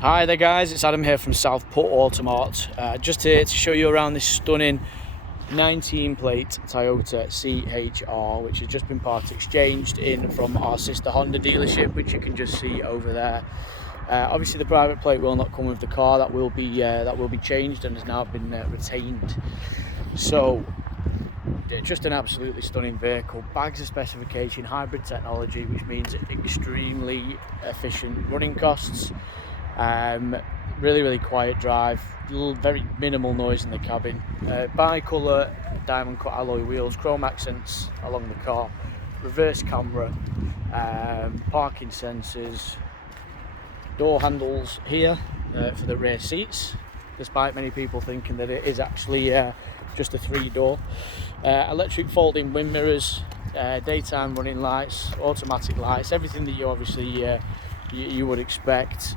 Hi there guys, it's Adam here from Southport Automart. Just here to show you around this stunning 19 plate Toyota CHR, which has just been part exchanged in from our sister Honda dealership, which you can just see over there. Obviously the private plate will not come with the car, that will be changed and has now been retained. So just an absolutely stunning vehicle, bags of specification, hybrid technology, which means extremely efficient running costs. Really quiet drive, very minimal noise in the cabin, bi-colour diamond cut alloy wheels, chrome accents along the car, reverse camera, parking sensors, door handles here for the rear seats, despite many people thinking that it is actually just a 3-door, electric folding wind mirrors, daytime running lights, automatic lights, everything that you obviously you would expect.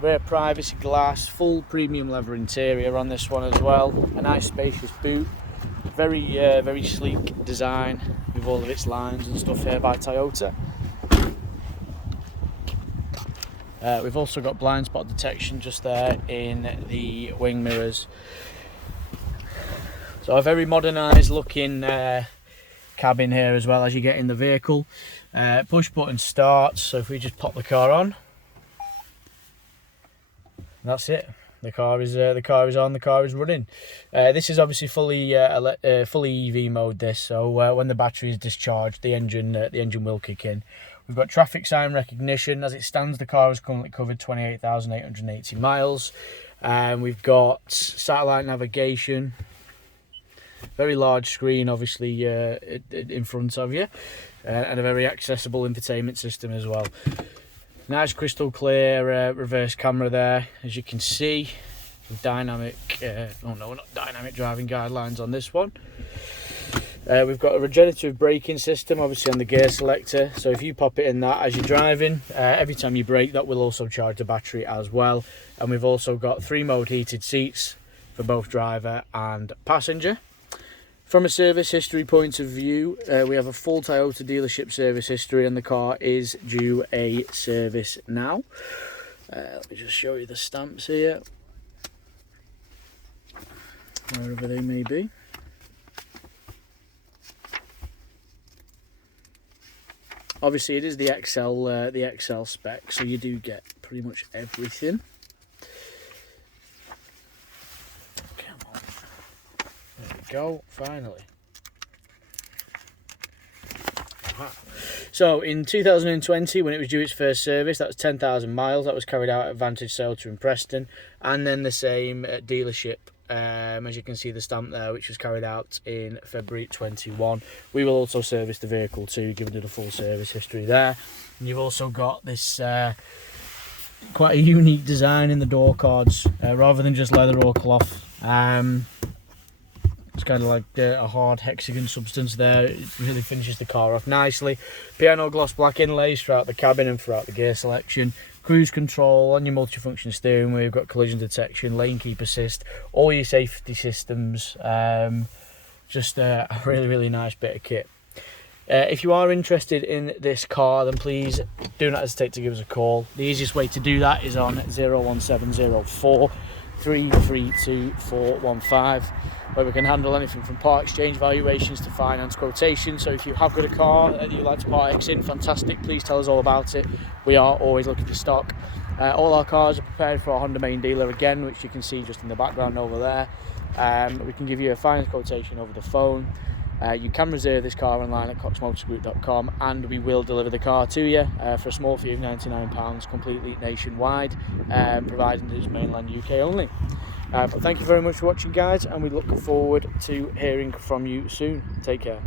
Rear privacy glass, full premium leather interior on this one as well, a nice spacious boot, very sleek design with all of its lines and stuff here by Toyota. We've also got blind spot detection just there in the wing mirrors. So a very modernised looking cabin here as well as you get in the vehicle. Push button start, so if we just pop the car on, that's it. The car is on. The car is running. This is obviously fully EV mode. This, so when the battery is discharged, the engine will kick in. We've got traffic sign recognition. As it stands, the car has currently covered 28,880 miles. We've got satellite navigation. Very large screen, obviously in front of you, and a very accessible infotainment system as well. Nice crystal clear reverse camera there, as you can see. Dynamic, not dynamic driving guidelines on this one. We've got a regenerative braking system, obviously on the gear selector. So if you pop it in that as you're driving, every time you brake, that will also charge the battery as well. And we've also got 3-mode heated seats for both driver and passenger. From a service history point of view, we have a full Toyota dealership service history and the car is due a service now. Let me just show you the stamps here, wherever they may be. Obviously it is the XL spec, so you do get pretty much everything. Go, finally. So in 2020, when it was due its first service, that was 10,000 miles. That was carried out at Vantage Shelter in Preston, and then the same at dealership, as you can see the stamp there, which was carried out in February 21. We will also service the vehicle too, giving it a full service history there. And you've also got this quite a unique design in the door cards, rather than just leather or cloth. It's kind of like a hard hexagon substance there. It really finishes the car off nicely. Piano gloss black inlays throughout the cabin and throughout the gear selection. Cruise control on your multifunction steering wheel. You've got collision detection, lane keep assist, all your safety systems. Just a really nice bit of kit. If you are interested in this car, then please do not hesitate to give us a call. The easiest way to do that is on 01704 332 415, where we can handle anything from part exchange valuations to finance quotations. So if you have got a car that you'd like to part X in, fantastic, please tell us all about it. We are always looking for stock. All our cars are prepared for our Honda main dealer again, which you can see just in the background over there. We can give you a finance quotation over the phone. You can reserve this car online at coxmotorgroup.com, and we will deliver the car to you for a small fee of £99, completely nationwide, providing it is mainland UK only. But thank you very much for watching, guys, and we look forward to hearing from you soon. Take care.